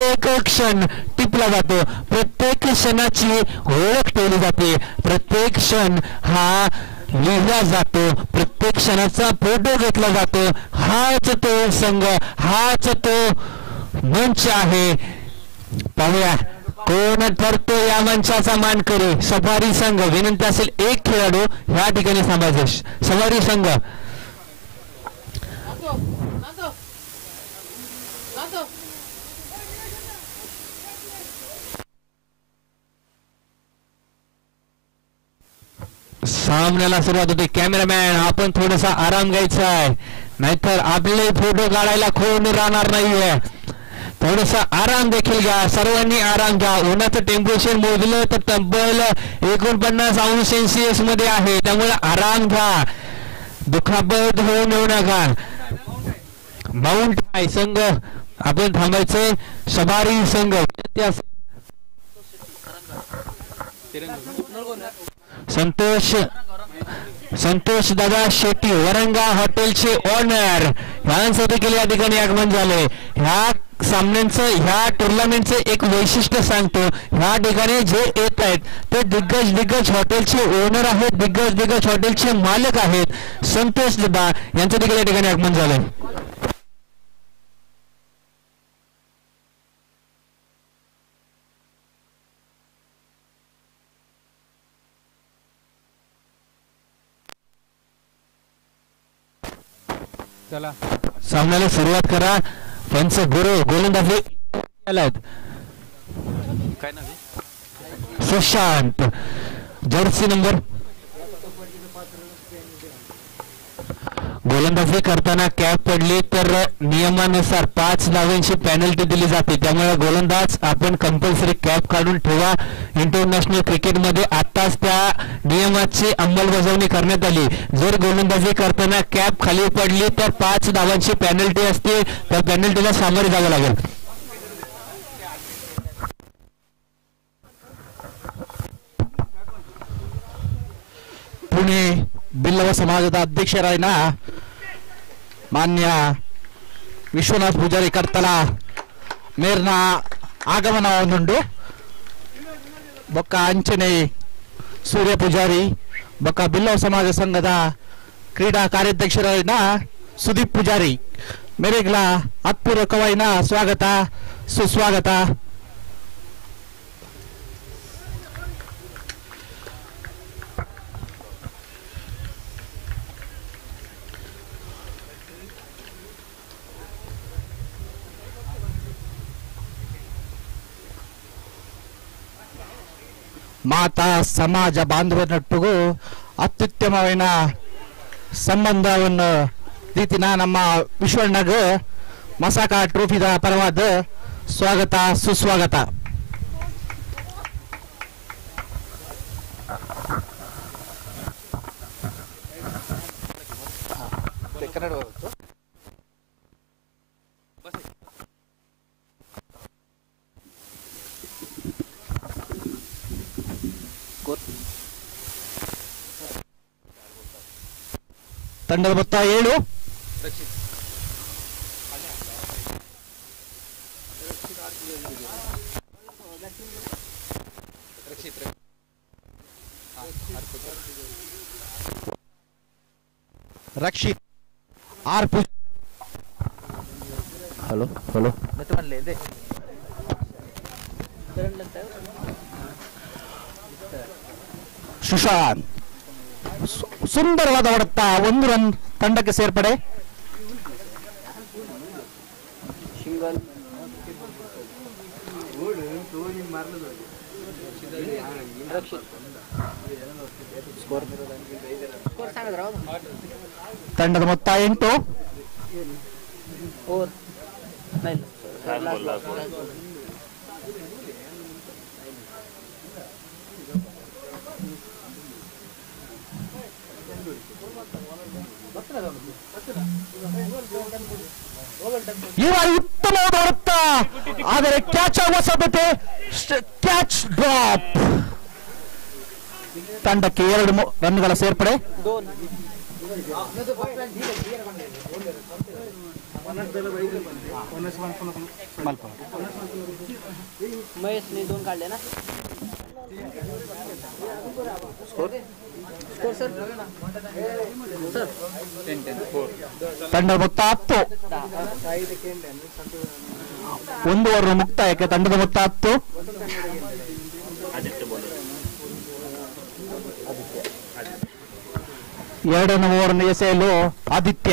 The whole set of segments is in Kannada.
एक क्षण टिपला जातो, प्रत्येक क्षणाची ओळख ठेवली जाते, प्रत्येक क्षण हा लिहिला जातो, प्रत्येक क्षणाचा फोटो घेतला जातो. हाच तो संघ, हाच तो मंच आहे. पाहूया कोण ठरतो या मंचाचा मानकरी. सफारी संघ विनंती असेल एक खेळाडू ह्या ठिकाणी थांबायचे. सफारी संघ सामन्याला सुरुवात होते. कॅमेरामॅन आपण थोडासा आराम घ्यायचा आहे, नाहीतर आपले फोटो काढायला कोण राहणार नाहीये. थोडासा आराम देखील घ्या, सर्वांनी आराम घ्या. उन्हाचं टेम्परेचर मोजलं तर तब्बल 49°C मध्ये आहे, त्यामुळे आराम घ्या, दुखापत होऊन येऊ नका. माउंट आहे संघ आपण थांबायचंय. सफारी संघ संतोष दादा शेट्टी वरंगा हॉटेलचे ओनर यांचं देखील या ठिकाणी आगमन झाले. ह्या सामन्यांचं ह्या टुर्नामेंटचं एक वैशिष्ट्य सांगतो. ह्या ठिकाणी जे येत आहेत ते दिग्गज हॉटेलचे ओनर आहेत, दिग्गज हॉटेलचे मालक आहेत. संतोष दादा यांचं देखील या ठिकाणी आगमन झालंय. चला सामन्याला सुरुवात करा. पंच गुरु गोलंदाजी काय नाव सुशांत, जर्सी नंबर. गोलंदाजी करताना कॅप पडली तर नियमानुसार 5 धावांची पेनल्टी दिली जाते, त्यामुळे गोलंदाज आपण कंपल्सरी कॅप काढून ठेवा. इंटरनॅशनल क्रिकेटमध्ये आताच त्या नियमाची अंमलबजावणी करण्यात आली. जर गोलंदाजी करताना कॅप खाली पडली तर 5 धावांची पेनल्टी असते, त्या पेनल्टीला सामोरे जावं लागेल. पुणे बिल्लव समाजाचा अध्यक्ष रायना मान्य विश्वनाथ पूजारी ಕರ್ತಲ ಮೇರ್ನ ಆಗಮನವನ್ನುಂಡು ಬೊಕ್ಕ ಅಂಚನೆ ಸೂರ್ಯ ಪೂಜಾರಿ ಬೊಕ್ಕ ಬಿಲ್ಲವ ಸಮಾಜ ಸಂಘದ ಕ್ರೀಡಾ ಕಾರ್ಯಾಧ್ಯಕ್ಷರಾದ ಸುದೀಪ್ ಪೂಜಾರಿ ಮೇರೆಗ್ಲ ಹತ್ಪೂರ್ವಕವಾದ ಸ್ವಾಗತ ಸುಸ್ವಾಗತ. ಮಾತಾ ಸಮಾಜ ಬಾಂಧವರೊಟ್ಟಿಗೂ ಅತ್ಯುತ್ತಮವಾದ ಸಂಬಂಧವನ್ನು ರೀತಿನ ನಮ್ಮ ವಿಶ್ವಣ್ಣಗ ಮಸಾಕ ಟ್ರೋಫಿದ ಪರವಾದ ಸ್ವಾಗತ ಸುಸ್ವಾಗತ. ತಂಡದ ಮೊತ್ತ 7. ರಕ್ಷಿತ್ ಆರ್ ಪೂಜಾರಿ. ಹಲೋ ಸುಶಾಂತ್ ಸುಂದರವಾದ ಹೊಡೆತ, 1 ರನ್ ತಂಡಕ್ಕೆ ಸೇರ್ಪಡೆ. ತಂಡದ ಮೊತ್ತ 8. ಇವರು ಉತ್ತಮವಾದ ಹೊಡೆತ, ಆದರೆ ಕ್ಯಾಚ್ ಆಗುವ ಸಾಧ್ಯತೆ. Catch drop. ತಂಡಕ್ಕೆ 2 ರನ್ಗಳ ಸೇರ್ಪಡೆ. महेशने 2 काढले ना स्कोर सर ತಂಡ ಮೊತ್ತ 10 ಒಂದು ಓವರ್ ಮುಕ್ತಾಯಕ್ಕೆ ತಂಡದ ಮೊತ್ತ 10. ಎರಡನೇ ಓವರ್ನ ಎಸೆಯಲು ಆದಿತ್ಯ.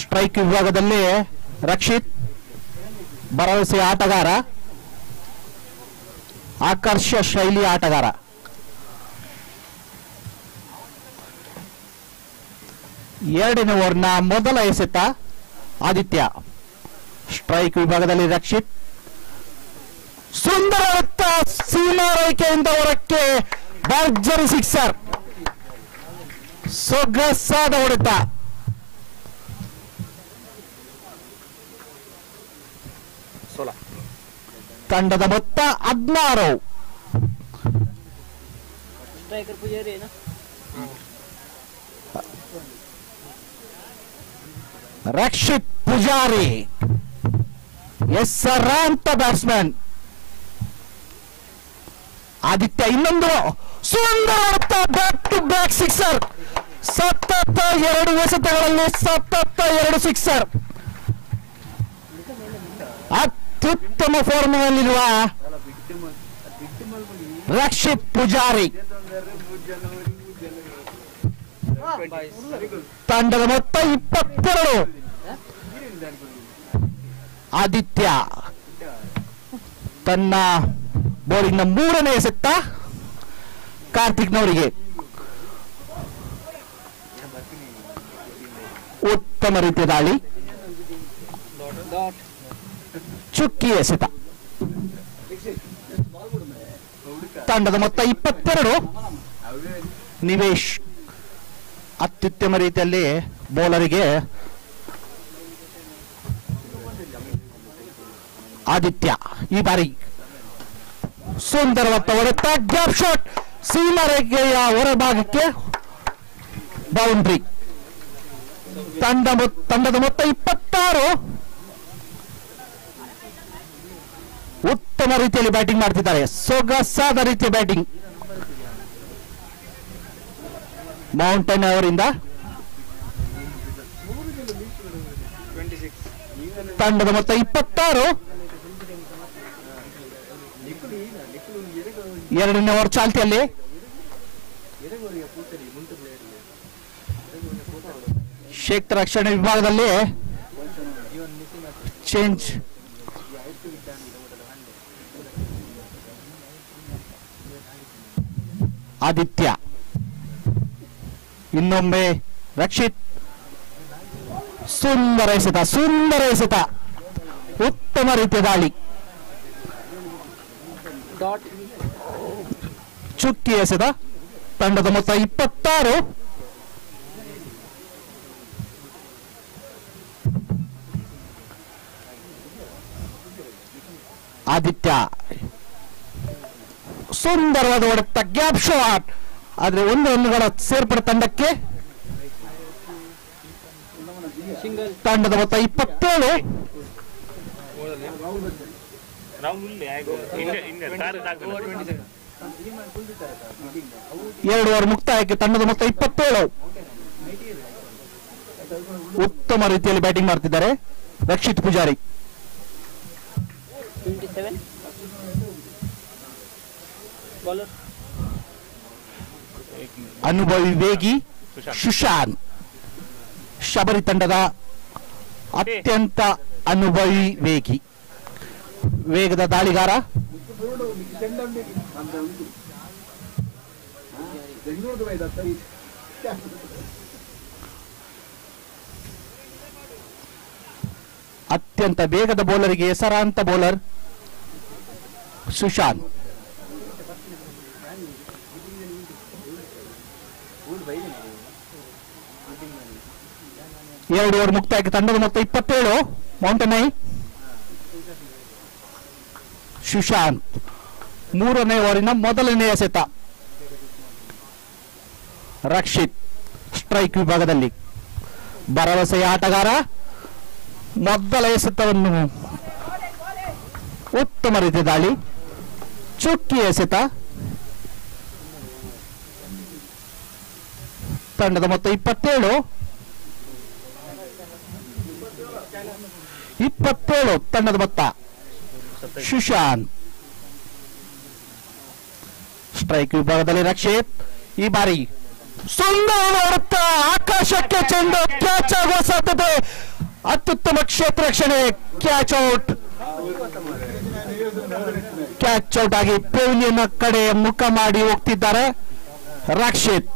ಸ್ಟ್ರೈಕ್ ವಿಭಾಗದಲ್ಲಿ ರಕ್ಷಿತ್ ಭರವಸೆಯ ಆಟಗಾರ, ಆಕರ್ಷ ಶೈಲಿ ಆಟಗಾರ. ಎರಡನೇ ಓವರ್ನ ಮೊದಲ ಎಸೆತ ಆದಿತ್ಯ. ಸ್ಟ್ರೈಕ್ ವಿಭಾಗದಲ್ಲಿ ರಕ್ಷಿತ್. ಸುಂದರ ಹೊತ್ತ ಸೀಮಾ ರೇಖೆಯಿಂದ ಹೊರಕ್ಕೆ ಭರ್ಜರಿ ಸಿಕ್ಸರ್. ಸೊಗಸಾದ ಹೊಡೆತ. ತಂಡದ ಮೊತ್ತ 16. स्ट्राइकर पुजारी है ना ರಕ್ಷಿತ್ ಪೂಜಾರಿ ಹೆಸರಾಂತ ಬ್ಯಾಟ್ಸ್ಮನ್. ಆದಿತ್ಯ ಇನ್ನೊಂದು ಸುಂದರ ಬ್ಯಾಕ್ ಟು ಬ್ಯಾಕ್ ಸಿಕ್ಸರ್. ಸತತ 2 ಎಸೆತಗಳಲ್ಲಿ ಸತತ 2 ಸಿಕ್ಸರ್. ಅತ್ಯುತ್ತಮ ಫಾರ್ಮ್ನಲ್ಲಿರುವ ರಕ್ಷಿತ್ ಪೂಜಾರಿ. ತಂಡದ ಮೊತ್ತ 22. ಆದಿತ್ಯ ತನ್ನ ಬೌಲಿಂಗ್ನ 3ನೇ ಎಸೆತ ಕಾರ್ತಿಕ್ನವರಿಗೆ. ಉತ್ತಮ ರೀತಿಯ ದಾಳಿ, ಚುಕ್ಕಿ ಎಸೆತ. ತಂಡದ ಮೊತ್ತ 22. ನಿವೇಶ್ ಅತ್ಯುತ್ತಮ ರೀತಿಯಲ್ಲಿ ಬೌಲರಿಗೆ ಆದಿತ್ಯ ಈ ಬಾರಿ ಸುಂದರವಾದ ಹೊಡೆತ, ಗ್ಯಾಪ್ ಶಾಟ್, ಸೀಮಾ ರೇಖೆಯ ಹೊರಭಾಗಕ್ಕೆ ಬೌಂಡ್ರಿ. ತಂಡದ ಮೊತ್ತ 26. ಉತ್ತಮ ರೀತಿಯಲ್ಲಿ ಬ್ಯಾಟಿಂಗ್ ಮಾಡ್ತಿದ್ದಾರೆ, ಸೊಗಸಾದ ರೀತಿಯ ಬ್ಯಾಟಿಂಗ್ ಮೌಂಟೇನ್ ಅವರಿಂದ. ತಂಡದ ಮೊತ್ತ 26. ಎರಡನೇ ಓವರ್ ಚಾಲ್ತಿಯಲ್ಲಿ. ಶೇಖ್ ರಕ್ಷಣೆ ವಿಭಾಗದಲ್ಲಿ ಚೇಂಜ್. ಆದಿತ್ಯ ಇನ್ನೊಮ್ಮೆ ರಕ್ಷಿತ್. ಸುಂದರ ಎಸೆತ, ಉತ್ತಮ ರೀತಿಯ ದಾಳಿ, ಚುಕ್ಕಿ ಎಸೆತ. ತಂಡದ ಮೊತ್ತ 26. ಆದಿತ್ಯ ಸುಂದರವಾದ ಹೊಡೆತ, ಗ್ಯಾಪ್ ಶಾಟ್, ಆದ್ರೆ 1 ರನ್ಗಳ ಸೇರ್ಪಡೆ ತಂಡಕ್ಕೆ. ತಂಡದ ಮೊತ್ತ 27. 2 ಓವರ್ ಮುಕ್ತಾಯಕ್ಕೆ ತಂಡದ ಮೊತ್ತ 27. ಉತ್ತಮ ರೀತಿಯಲ್ಲಿ ಬ್ಯಾಟಿಂಗ್ ಮಾಡ್ತಿದ್ದಾರೆ ರಕ್ಷಿತ್ ಪೂಜಾರಿ. 27 बॉलर ಅನುಭವಿ ವೇಗಿ ಸುಶಾಂತ್. ಶಬರಿ ತಂಡದ ಅತ್ಯಂತ ಅನುಭವಿ ವೇಗಿ, ವೇಗದ ದಾಳಿಗಾರ. ಅತ್ಯಂತ ವೇಗದ ಬೌಲರಿಗೆ ಹೆಸರಾಂತ ಬೌಲರ್ ಸುಶಾಂತ್. ಎರಡು ಓವರ್ ಮುಕ್ತಾಯಕ್ಕೆ ತಂಡದ ಮೊತ್ತ 27. ಮೌಂಟೇನ್ ಐ ಸುಶಾಂತ್ 3ನೇ ಓವರಿನ ಮೊದಲನೇ ಎಸೆತ. ರಕ್ಷಿತ್ ಸ್ಟ್ರೈಕ್ ವಿಭಾಗದಲ್ಲಿ ಭರವಸೆಯ ಆಟಗಾರ, ಮೊದಲ ಎಸೆತವನ್ನು ಉತ್ತಮ ರೀತಿಯ ದಾಳಿ, ಚುಕ್ಕಿ ಎಸೆತ. ತಂಡದ ಮೊತ್ತ 27 ತಂಡದ ಮೊತ್ತ. ಸುಶಾಂತ್ ಸ್ಟ್ರೈಕ್ ವಿಭಾಗದಲ್ಲಿ ರಕ್ಷಿತ್. ಈ ಬಾರಿ ಸುಂದರ ಹೊಡೆತ, ಆಕಾಶಕ್ಕೆ ಚೆಂಡು ಕ್ಯಾಚ್ ಆಗುವ ಸಾಧ್ಯತೆ. ಅತ್ಯುತ್ತಮ ಕ್ಷೇತ್ರ ರಕ್ಷಣೆ. ಕ್ಯಾಚ್ ಔಟ್ ಆಗಿ ಪೆವಿಲಿಯನ್ ಕಡೆ ಮುಖ ಮಾಡಿ ಹೋಗ್ತಿದ್ದಾರೆ ರಕ್ಷಿತ್.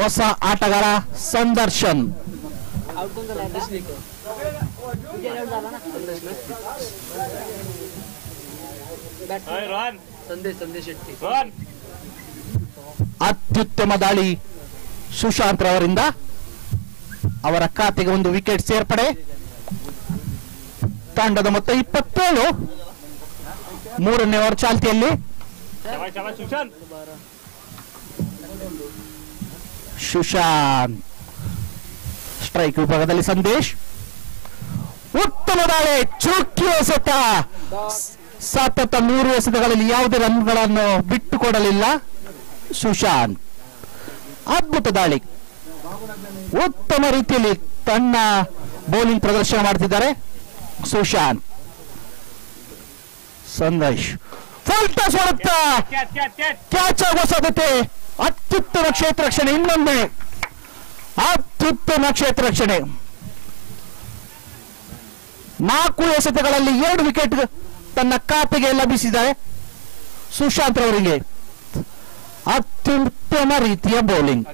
ಹೊಸ ಆಟಗಾರ ಸಂದರ್ಶನ್. ಅತ್ಯುತ್ತಮ ದಾಳಿ ಸುಶಾಂತ್ ರವರಿಂದ. ಅವರ ಖಾತೆಗೆ ಒಂದು ವಿಕೆಟ್ ಸೇರ್ಪಡೆ. ತಂಡದ ಮೊತ್ತ 27. ಮೂರನೇ ಓವರ್ ಚಾಲ್ತಿಯಲ್ಲಿ. ಸುಶಾಂತ್ ಸ್ಟ್ರೈಕ್ ವಿಭಾಗದಲ್ಲಿ ಸಂದೇಶ್. ಉತ್ತಮ ದಾಳಿ, ಚುಕ್ಕಿ ಎಸೆತ. ಸತತ 3 ಎಸೆತಗಳಲ್ಲಿ ಯಾವುದೇ ರನ್ಗಳನ್ನು ಬಿಟ್ಟುಕೊಡಲಿಲ್ಲ ಸುಶಾಂತ್. ಅದ್ಭುತ ದಾಳಿ, ಉತ್ತಮ ರೀತಿಯಲ್ಲಿ ತನ್ನ ಬೌಲಿಂಗ್ ಪ್ರದರ್ಶನ ಮಾಡ್ತಿದ್ದಾರೆ ಸುಶಾಂತ್. ಸಂದೇಶ್ ಫುಲ್ ಟಾಸ್ ಹೊಡೆತ, ಕ್ಯಾಚ್ ಆಗುವ ಸಾಧ್ಯತೆ. ಅತ್ಯುತ್ತಮ ಕ್ಷೇತ್ರ ರಕ್ಷಣೆ. ಇನ್ನೊಮ್ಮೆ ಅತ್ಯುತ್ತಮ ಕ್ಷೇತ್ರ ರಕ್ಷಣೆ. 4 ಎಸೆತಗಳಲ್ಲಿ 2 ವಿಕೆಟ್ ತನ್ನ ಖಾತೆಗೆ ಲಭಿಸಿದ್ದಾರೆ ಸುಶಾಂತ್ ಅವರಿಗೆ. ಅತ್ಯುತ್ತಮ ರೀತಿಯ ಬೌಲಿಂಗ್.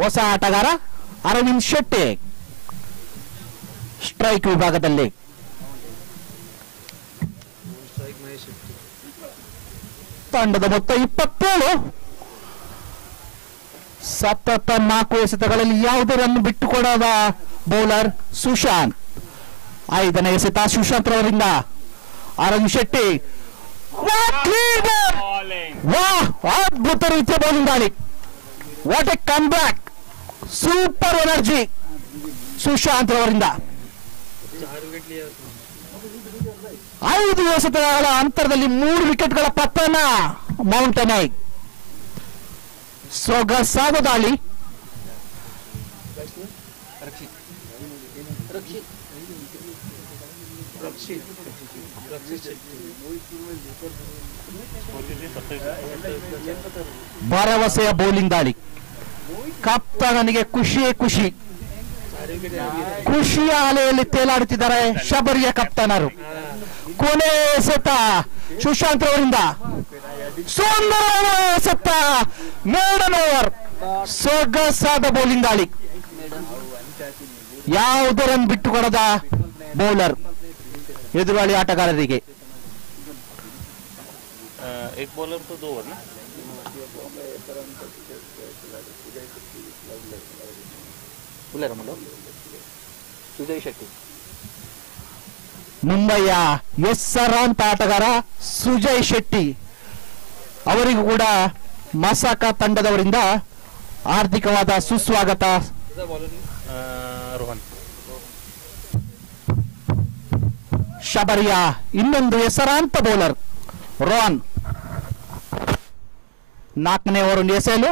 ಹೊಸ ಆಟಗಾರ ಅರವಿಂದ್ ಶೆಟ್ಟಿ ಸ್ಟ್ರೈಕ್ ವಿಭಾಗದಲ್ಲಿ. ತಂಡದ ಮೊತ್ತ 27. ಸತತ 4 ಎಸೆತಗಳಲ್ಲಿ ಯಾವುದೇ ರನ್ ಬಿಟ್ಟುಕೊಡದ ಬೌಲರ್ ಸುಶಾಂತ್. 5ನೇ ಎಸೆತ ಸುಶಾಂತ್ ಅವರಿಂದ ಅರವಿಂದ್ ಶೆಟ್ಟಿ. ಅದ್ಭುತ ರೀತಿಯ ಬೌಲಿಂಗ್ ದಾಳಿ. What A come back, super energy Sushant ಅವರಿಂದ. 5 ಎಸೆತಗಳ ಅಂತರದಲ್ಲಿ 3 ವಿಕೆಟ್ಗಳ ಪತನ. ಮೌಂಟನ್ ಐ ಸೊಗಸಾದ ದಾಳಿ. ಭರವಸೆಯ ಬೌಲಿಂಗ್ ದಾಳಿ. ಕಪ್ತಾನನಿಗೆ ಖುಷಿಯೇ ಖುಷಿ. ಖುಷಿಯ ಅಲೆಯಲ್ಲಿ ತೇಲಾಡುತ್ತಿದ್ದಾರೆ ಶಬರಿಯ ಕಪ್ತಾನರು. ಕೊನೆ ಎಸೆತ ಸುಶಾಂತ್ ಅವರಿಂದ. ಸುಂದರ ಎಸೆತ, ಮೇಡನ್ ಓವರ್. ಸೊಗಸಾದ ಬೌಲಿಂಗ್ ದಾಳಿ. ಯಾವುದೇ ರನ್ ಬಿಟ್ಟುಕೊಡದ ಬೌಲರ್ ಎದುರಾಳಿ ಆಟಗಾರರಿಗೆ. एक बॉलर तो 2 ओवर ना. ಸುಜಯ್ ಶೆಟ್ಟಿ. ಮುಂಬೈಯ ಹೆಸರಾಂತ ಆಟಗಾರ ಸುಜಯ್ ಶೆಟ್ಟಿ ಅವರಿಗೂ ಕೂಡ ಮಸಾಕ ತಂಡದವರಿಂದ ಹಾರ್ದಿಕವಾದ ಸುಸ್ವಾಗತ. ರೋಹನ್ ಶಬರಿಯ ಇನ್ನೊಂದು ಹೆಸರಾಂತ ಬೌಲರ್ ರೋಹನ್. 4ನೇ ಓವರ್ ಎಸೆಯಲು.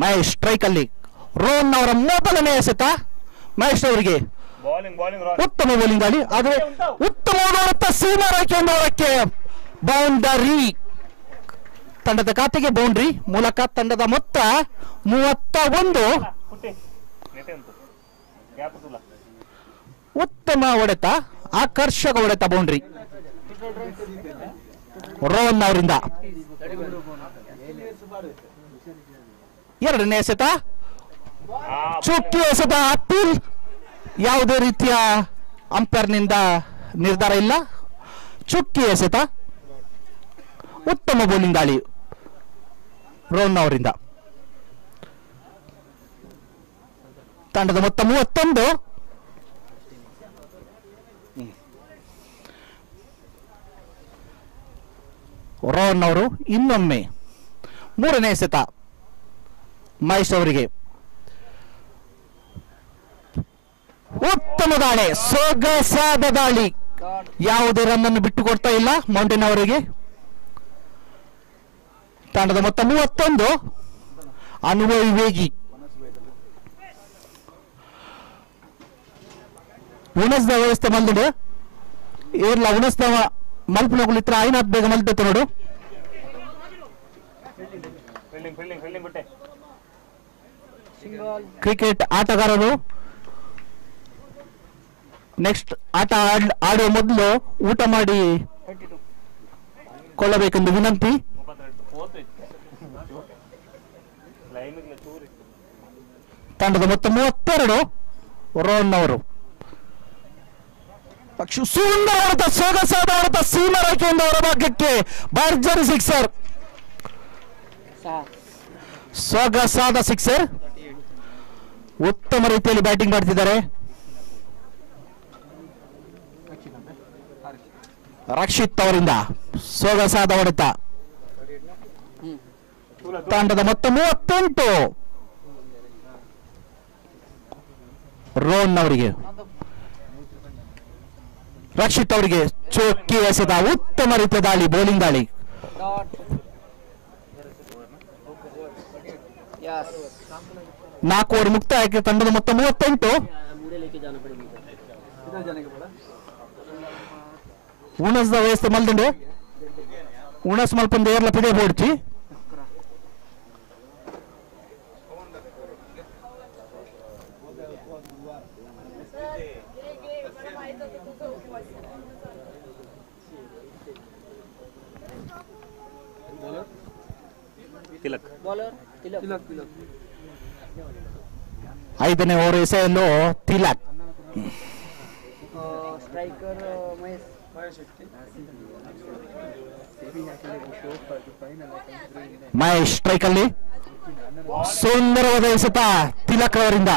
ಮಹೇಶ್ ಸ್ಟ್ರೈಕ್ ಅಲ್ಲಿ. ರೋಹನ್ ಅವರ ಮೊದಲನೇ ಎಸೆತ ಮಹೇಶ್ ಅವರಿಗೆ. ಉತ್ತಮ ಬೌಲಿಂಗ್ ದಾಳಿ, ಆದರೆ ಉತ್ತಮವಾದ ಸೀಮಾ ರೇಖೆಯೊಂದಕ್ಕೆ ಬೌಂಡರಿ. ತಂಡದ ಖಾತೆಗೆ ಬೌಂಡ್ರಿ ಮೂಲಕ ತಂಡದ ಮೊತ್ತ 31. ಉತ್ತಮ ಹೊಡೆತ, ಆಕರ್ಷಕ ಹೊಡೆತ, ಬೌಂಡ್ರಿ ರೋಹನ್ ಅವರಿಂದ. 2ನೇ ಎಸೆತ ಚುಕ್ಕಿ ಎಸೆತ. ಅಪೀಲ್ ಯಾವುದೇ ರೀತಿಯ ಅಂಪೈರ್ನಿಂದ ನಿರ್ಧಾರ ಇಲ್ಲ. ಚುಕ್ಕಿ ಎಸೆತ, ಉತ್ತಮ ಬೌಲಿಂಗ್ ದಾಳಿ ರೋಹನ್ ಅವರಿಂದ. ತಂಡದ ಮೊತ್ತ 31. ರೋಹನ್ ಅವರು ಇನ್ನೊಮ್ಮೆ ಮೂರನೇ ಎಸೆತ ಮಹೇಶ್ ಅವರಿಗೆ. ಉತ್ತಮ ದಾಳಿ, ಸೊಗಸಾದ ದಾಳಿ, ಯಾವುದೇ ರನ್ ಅನ್ನು ಬಿಟ್ಟು ಕೊಡ್ತಾ ಇಲ್ಲ ಮೌಂಟೇನ್ ಅವರಿಗೆ. ತಂಡದ ಮೊತ್ತ 31. ಅನುಭವಿ ವೇಗಿ ಉಣಸ್ದ ವ್ಯವಸ್ಥೆ ಮಲ್ದಿಡು ಏರ್ಲ ಉಣಸ್ದ ಮಲ್ಪನಗಳು ಇತ್ರ ಐನಾತ್ ಬೇಗ ಮಲ್ತೈತೆ ನೋಡು. ಕ್ರಿಕೆಟ್ ಆಟಗಾರರು ನೆಕ್ಸ್ಟ್ ಆಟ ಆಡುವ ಮೊದಲು ಊಟ ಮಾಡಿ ಕೊಳ್ಳಬೇಕೆಂದು ವಿನಂತಿ. ತಂಡದ ಮೊತ್ತ 32. ರೋಹನ್ ಅವರು ಸುಂದರವಾದ ಸೊಗಸಾದ ಹೊಡೆತ ಸೀಮಾ ರೇಖೆಯಿಂದ ಹೊರಭಾಗಕ್ಕೆ ಭರ್ಜರಿ ಸಿಕ್ಸರ್, ಸೊಗಸಾದ ಸಿಕ್ಸರ್. ಉತ್ತಮ ರೀತಿಯಲ್ಲಿ ಬ್ಯಾಟಿಂಗ್ ಮಾಡ್ತಿದ್ದಾರೆ ರಕ್ಷಿತ್ ಅವರಿಂದ. ಸೊಗಸಾದ ಹೊಡೆತ. ತಂಡದ ಮೊತ್ತ 38. ರೋಹನ್ ಅವರಿಗೆ, ರಕ್ಷಿತ್ ಅವರಿಗೆ ಚೌಕಿ ಎಸೆದ ಉತ್ತಮ ರೀತಿಯ ದಾಳಿ, ಬೌಲಿಂಗ್ ದಾಳಿ. 4 ಓವರ್ ಮುಕ್ತಾಯಕ್ಕೆ ತಂಡದ ಮೊತ್ತ 38. ಉಣಸ್ದ ವ್ಯವಸ್ಥೆ ಮಲ್ದಂಡು ಉಣಸ್ ಮಲ್ಪಂದು ಏರ್ಲ ಪಿಡೆ ಬೋಡ್ಚಿ. ಐದನೇ ಓವರ್ ಎಸೆಯಲು ತಿಲಕ್. ಸ್ಟ್ರೈಕರ್ ಮಹೇಶ್ ಸ್ಟ್ರೈಕ್ ಅಲ್ಲಿ ಸುಂದರವಾದ ಎಸೆತ ತಿಲಕ್ ಅವರಿಂದ.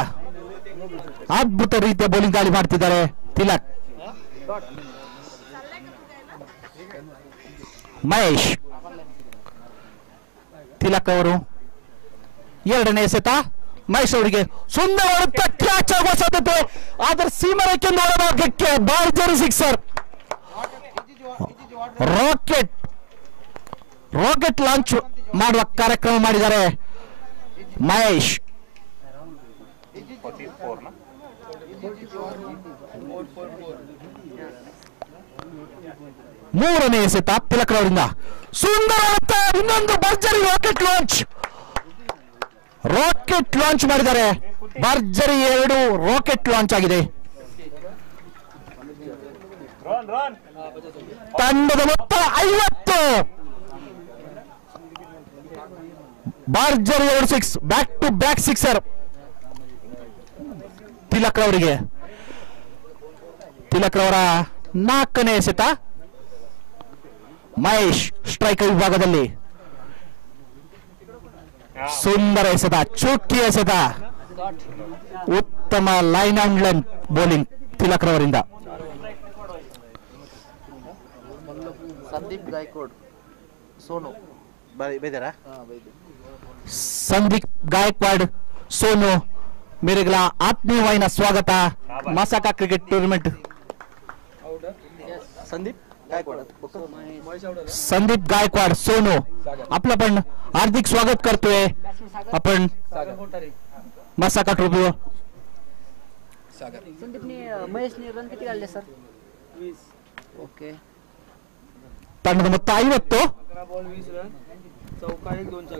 ಅದ್ಭುತ ರೀತಿಯ ಬೌಲಿಂಗ್ ದಾಳಿ ಮಾಡ್ತಿದ್ದಾರೆ ತಿಲಕ್. ಮಹೇಶ್ ತಿಲಕ್ ಅವರು ಎರಡನೇ ಎಸೆತ ಮಹೇಶ್ ಅವರಿಗೆ ಸುಂದರವಾದ ಕ್ಯಾಚ್ ಆಗುವ ಸಾಧ್ಯತೆ, ಆದರೆ ಸೀಮಾ ರೇಖೆ ಹೊರಭಾಗಕ್ಕೆ ಭರ್ಜರಿ ಸಿಕ್ಸರ್. ರಾಕೆಟ್ ಲಾಂಚ್ ಮಾಡುವ ಕಾರ್ಯಕ್ರಮ ಮಾಡಿದ್ದಾರೆ ಮಹೇಶ್. ಮೂರನೇ ಎಸೆತ ತಿಲಕ್ ಅವರಿಂದ ಸುಂದರವಾದ ಇನ್ನೊಂದು ಭರ್ಜರಿ ರಾಕೆಟ್ ಲಾಂಚ್ ಮಾಡಿದ್ದಾರೆ. ಭರ್ಜರಿ 2 ರಾಕೆಟ್ ಲಾಂಚ್ ಆಗಿದೆ. ತಂಡದ ಮೊತ್ತ 50. ಭರ್ಜರಿ 2 6, back to back sixer Tilak ಅವರಿಗೆ. ತಿಲಕ್ ಅವರ 4ನೇ ಎಸೆತ ಮಹೇಶ್ ಸ್ಟ್ರೈಕರ್ ವಿಭಾಗದಲ್ಲಿ. ಸುಂದರ ಎಸೆತ, ಚುಕ್ಕಿ ಎಸೆತ, ಉತ್ತಮ line and length bowling Tilak ರವರಿಂದ. ಸಂದೀಪ್ ಗಾಯಕ್ವಾಡ್ ಸೋನು ಸಂದೀಪ್ ಗಾಯಕ್ವಾಡ್ ಸೋನು ಮೇರೆಗಳ ಆತ್ಮೀಯವಾದ ಸ್ವಾಗತ ಮಸಾಕ ಕ್ರಿಕೆಟ್ ಟೂರ್नामेंट. संदीप गायकवाड सोनू आपलं पण हार्दिक स्वागत करतोय आपण मसाका ट्रॉफीवर. संदीपने महेशने रन किती काढले सर? 20. ओके. ತಂಡದ ಮೊತ್ತ 50. बॉल 20 रन, चौका 1 2 चा.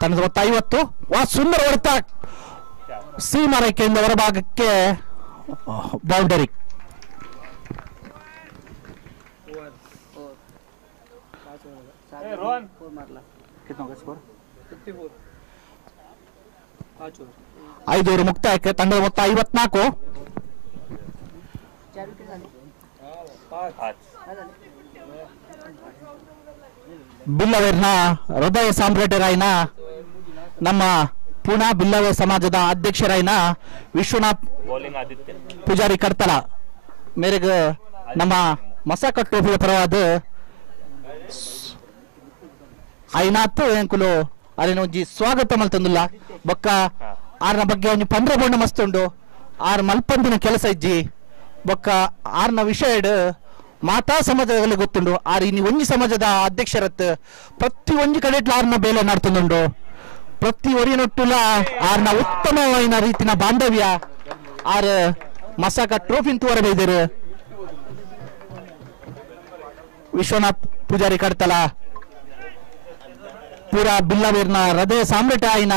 ತಂಡದ ಮೊತ್ತ 50. ಸುಂದರ ಹೊಡೆತ ಸೀಮಾ ರೇಖೆಯಿಂದ ಹೊರಭಾಗಕ್ಕೆ ಬೌಂಡರಿ. ಐದು ಓವರ್ ಮುಕ್ತಾಯಕ್ಕೆ ತಂಡದ ಮೊತ್ತ 54. ಬಿಲ್ಲವೇರ್ನ ಹೃದಯ ಸಾಮ್ರಾಟರಾಯಿನ ನಮ್ಮ ಪುಣಾ ಬಿಲ್ಲವ ಸಮಾಜದ ಅಧ್ಯಕ್ಷರಾಯಿನ ವಿಶ್ವನಾಥ್ बॉलिंग आदित्य ಪೂಜಾರಿ ಕಡ್ತಲ ಮೇರೆಗೆ ನಮ್ಮ ಮಸಾಕ ಟ್ರೋಫಿಯ ಪರವಾದ ಐನಾತ್ ಎಂಕುಲು ಅಲ್ಲಿನ ಒಂಜಿ ಸ್ವಾಗತ ಮಲ್ತಂದುಲ್ಲ ಬೊಕ್ಕ ಆರ್ನ ಬಗ್ಗೆ ಒಂಜಿ 15 ಬಣ್ಣ ಮಸ್ತುಂಡು ಆರ್ ಮಲ್ಪಂದಿನ ಕೆಲಸ ಇಜ್ಜಿ ಬೊಕ್ಕ ಆರ್ನ ವಿಷಯ ಮಾತಾ ಸಮಾಜದಲ್ಲಿ ಗೊತ್ತುಂಡು ಆರ್ ಇನ್ನು ಒಂಜಿ ಸಮಾಜದ ಅಧ್ಯಕ್ಷರತ್ ಪ್ರತಿ ಒಂಜಿ ಕಡೆಟ್ಲ ಆರ್ನ ಬೇಲೆ ನಡ್ತುಂಡು ಪ್ರತಿ ಒರಿನೊಟ್ಟುಲ ಆರ್ನ ಉತ್ತಮವಾದ ರೀತಿನ ಬಾಂಧವ್ಯ ಆರ್ ಮಸಾಕ ಟ್ರೋಫಿನ್ ತೋರ ಬೈದರು ವಿಶ್ವನಾಥ್ ಪೂಜಾರಿ ಕಡ್ತಲ ಪೂರಾ ಬಿಲ್ಲವೇರ್ನ ಹೃದಯ ಸಾಮ್ರಾಟ ಆಯ್ನ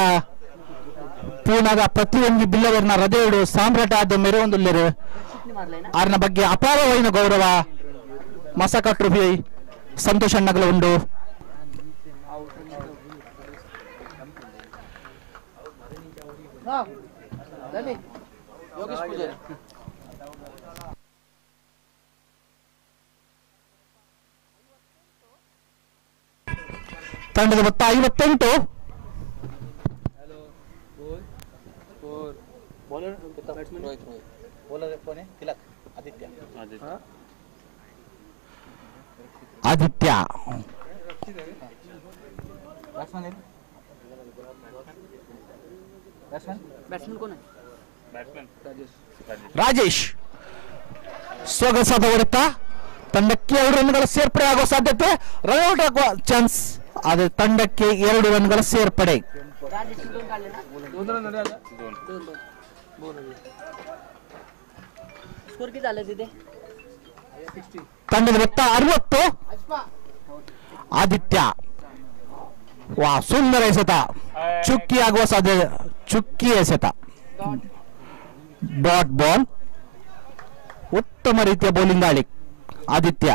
ಪೂರ್ಣದ ಪ್ರತಿಯೊಂದು ಬಿಲ್ಲವೇರ್ನ ಹೃದಯಡು ಸಾಮ್ರಾಟ ಆದ ಮೆರವೊಂದುಲ್ಲೆರು ಆರ್ನ ಬಗ್ಗೆ ಅಪಾರವಾದ ಗೌರವ ಮಸಾಕ ಟ್ರೋಫಿ ಸಂತೋಷ ಅಣ್ಣಗಳು ಉಂಡು ತಂಡದ ಮೊತ್ತ 58 बॉलर रोहित बॉलर कोण आहे तिलक आदित्य आदित्य ಆದಿತ್ಯ बॅट्समॅन बॅट्समन कोण आहे बैट्समैन ರಾಜೇಶ್ ಸೊಗಸಾದ ಹೊಡೆತ ತಂಡಕ್ಕೆ 2 ರನ್ಗಳ ಸೇರ್ಪಡೆ ಆಗುವ ಸಾಧ್ಯತೆ ರನ್ಔಟ್ ಆಗುವ ಚಾನ್ಸ್ ಆದರೆ ತಂಡಕ್ಕೆ 2 ರನ್ಗಳ ಸೇರ್ಪಡೆ राजेश दोन काढले ना दोन स्कोर किती झालं तिथे ತಂಡದ ಮೊತ್ತ 60 ಆದಿತ್ಯ ವಾ ಸುಂದರ ಎಸೆತ ಚುಕ್ಕಿ ಆಗುವ ಸಾಧ್ಯತೆ ಚುಕ್ಕಿ ಎಸೆತ ಡಾಟ್ ಬಾಲ್ ಉತ್ತಮ ರೀತಿಯ ಬೌಲಿಂಗ್ ದಾಳಿ ಆದಿತ್ಯ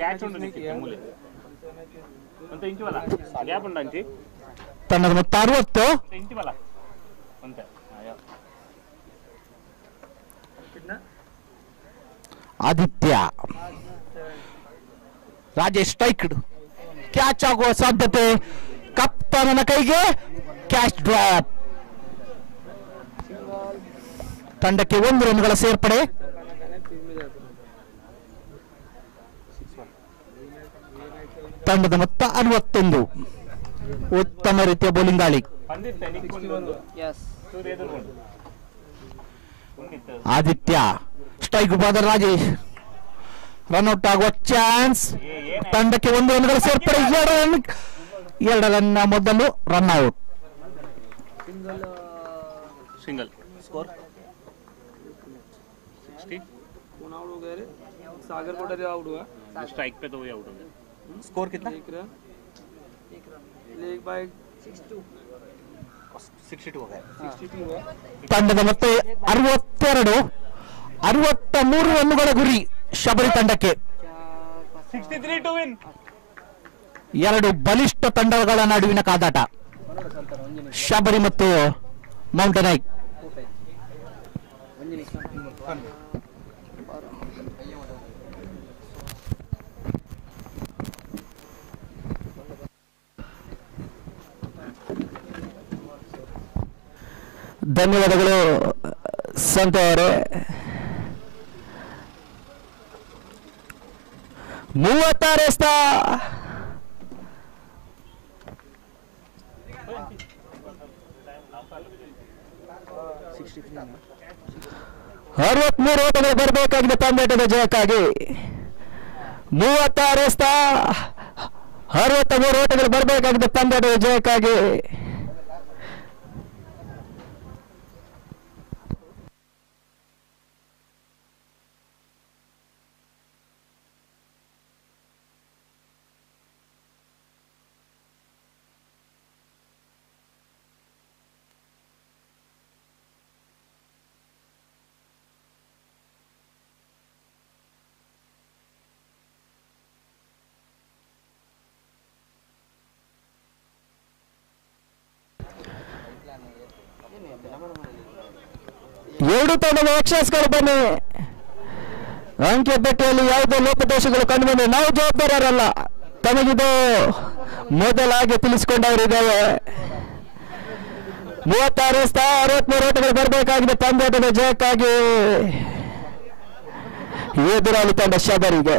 ಕ್ಯಾಚ್ ಉಂಟು ನಿಖಿಲ್ ಮೂಲೆ ಅಂತ ಇಂಚು ಬಲ ಗ್ಯಾಪ್ ಉಂಟು ಅಂಚಿ ತಂಡದ ಮೊತ್ತ 60 ಇಂಚು ಬಲ ಅಂತ ಆದಿತ್ಯ ರಾಜೇಶ್ ಸ್ಟ್ರೈಕ್ಡ್ ಕ್ಯಾಚ್ ಆಗುವ ಸಾಧ್ಯತೆ ಕಪ್ತಾನನ ಕೈಗೆ ಕ್ಯಾಚ್ ಡ್ರಾಪ್ ತಂಡಕ್ಕೆ 1 ರನ್ಗಳ ಸೇರ್ಪಡೆ ತಂಡದ ಮೊತ್ತ 61 ಉತ್ತಮ ರೀತಿಯ ಬೌಲಿಂಗ್ ದಾಳಿ ಬಂದಿತ್ತೆ ನಿಕ್ಕೊಂಡು यस ಸೂರ್ಯ ಎದುರುಗೊಂಡು ಆದಿತ್ಯ ಸ್ಟ್ರೈಕ್ ಬಾದ ರಾಜೇಶ್ ರನ್ಔಟ್ ಆಗುವ ಚಾನ್ಸ್ ತಂಡಕ್ಕೆ 1 ರನ್ಗಳ ಸೇರ್ಪಡೆ 2 ರನ್ ಮೊದಲು ರನ್ ಔಟ್ सिंगल स्कोर 60 कोण आउट हो गया रे सागर कोटारी आउट हुआ स्ट्राइक पे तो वही आउट हो गया स्कोर कितना एक रन लेग बाय 62 हो गया 62 हुआ ತಂಡದ ಮತ್ತೆ 62 63 ರನ್ನುಗಳ ಗುರಿ ಶಬರಿ ತಂಡಕ್ಕೆ 63 to win 2 ಬಲಿಷ್ಠ ತಂಡಗಳ ನಡುವಿನ ಕಾದಾಟ ಶಬರಿ ಮತ್ತು ಮೌಂಟೇನ್ ಐಕ್ ಧನ್ಯವಾದಗಳು ಸಂತ ಅವರೇ 36 ಎಸ್ತ ಅರವತ್ಮೂರು ಓಟಗಳು ಬರಬೇಕಾಗಿದೆ ತಂಡದ ಜಯಕ್ಕಾಗಿ 36 ಎಸ್ತ 63 ಓಟಗಳು ಬರಬೇಕಾಗಿದೆ ತಂಡದ ಜಯಕ್ಕಾಗಿ ಎರಡು ತಂಡದ ಎಕ್ಸಸ್ಗಳು ಬನ್ನಿ ಅಂಕೆ ಪಟ್ಟಿಯಲ್ಲಿ ಯಾವುದೇ ಲೋಪದೋಷಗಳು ಕಂಡುಬಂದ್ರೆ ನಾವು ಜವಾಬ್ದಾರರಲ್ಲ ತಮಗಿದು ಮೊದಲಾಗಿ ತಿಳಿಸಿಕೊಂಡವರಿದ್ದೇವೆ 36 63 ಓಟಗಳು ಬರಬೇಕಾಗಿದೆ ಪಂದ್ಯಾಟದ ಜಯಕ್ಕಾಗಿ ಎದುರಾಳಿ ತಂಡ ಶಬರಿಗೆ.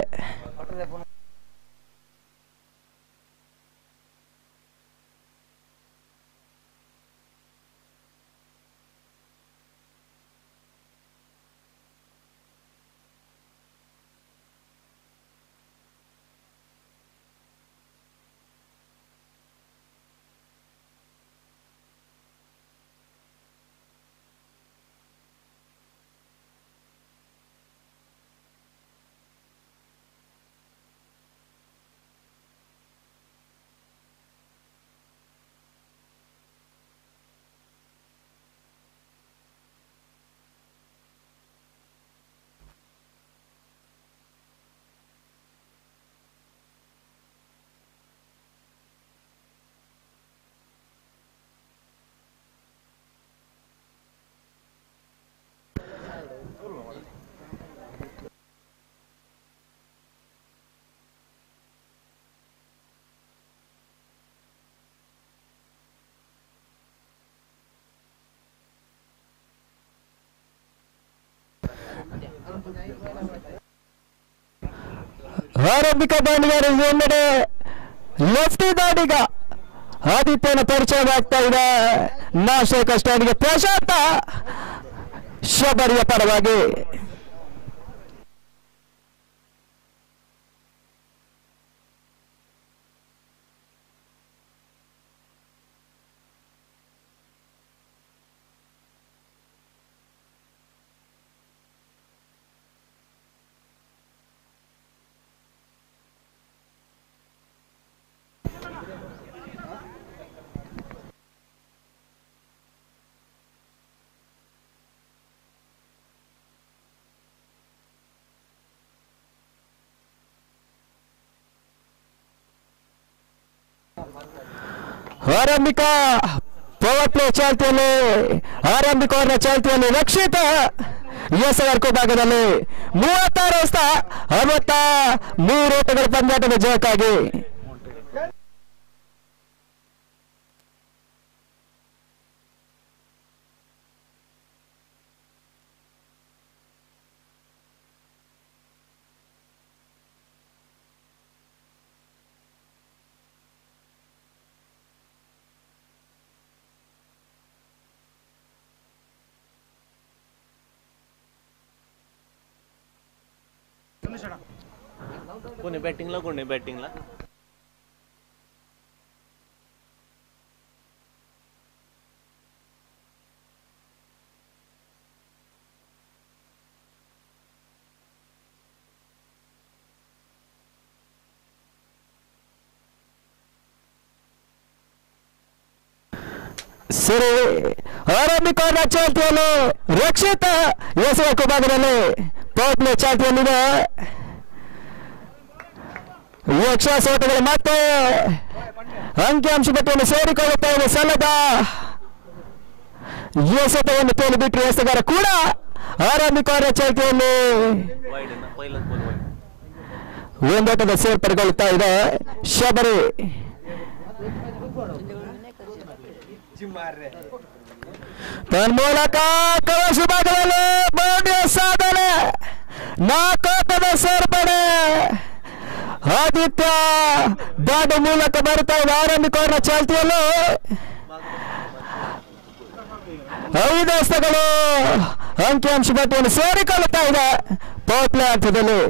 ಆರಂಭಿಕ ದಾಳಿಗಾರರಿಗೆ ಒಂದೆಡೆ ಲೆಫ್ಟಿ ದಾಡಿಗ ಆದಿತ್ಯನ ಪರಿಚಯವಾಗ್ತಾ ಇದೆ. ನಾಶಕ ಸ್ಟ್ಯಾಂಡ್ಗೆ ಪ್ರಶಾಂತ ಶಬರಿಯ ಪರವಾಗಿ. ಆರಂಭಿಕ ಪವರ್ ಪ್ಲೇ ಚಾಲ್ತಿಯಲ್ಲಿ ಆರಂಭಿಕ ಅವರ ಚಾಲ್ತಿಯಲ್ಲಿ ರಕ್ಷಿತ ಎಸಗರ್ಕೋ ಭಾಗದಲ್ಲಿ 36-63 ಓಟಗಳ ಪಂದ್ಯಾಟದ ಜಯಕ್ಕಾಗಿ. कोणी बॅटिंगला कोणी बॅटिंगला ಸರಿ ಆರಂಭಿಕ ಚಾಲ್ತಿಯಲ್ಲಿ ರಕ್ಷಿತ ಎಸೆಯಕ್ಕೂ ಭಾಗದಲ್ಲಿ ಪವರ್ ಪ್ಲೇ ಚಾಲ್ತಿಯಲ್ಲಿದೆ. ಯಕ್ಷಾಸ್ ಓಟಗಳು ಮತ್ತೆ ಅಂಕಿಅಂಶ ಪಟ್ಟಿಯನ್ನು ಸೇರಿಕೊಳ್ಳುತ್ತಾ ಇದೆ. ಸಲ್ಲದ ಎಸೆತವನ್ನು ತೇಲಿ ಬಿಟ್ಟರೆ ಎಸೆಗಾರ ಕೂಡ ಆರಂಭಿಕ ಚಾಲ್ತಿಯಲ್ಲಿ ಒಂದೋಟದ ಸೇರ್ಪಡೆಗೊಳ್ಳುತ್ತಾ ಇದೆ ಶಬರಿ. ತನ್ಮೂಲಕ ಕವಚ ಭಾಗದಲ್ಲಿ ಬೌಂಡ್ರಿ ಸಾಧನೆ, ನಾಲ್ಕೋಟದ ಸೇರ್ಪಡೆ. ಆದಿತ್ಯ ದಾಡು ಮೂಲಕ ಬರುತ್ತಾ ಇದೆ ಆರಂಭಿಕ ಚಾಲ್ತಿಯಲ್ಲಿ. 5 ಹಸ್ತಗಳು ಅಂಕಿಅಂಶ ಪಟ್ಟಿಯನ್ನು ಸೇರಿಕೊಳ್ಳುತ್ತಾ ಇದೆ ಪವರ್ ಪ್ಲೇ ಹಂತದಲ್ಲಿ.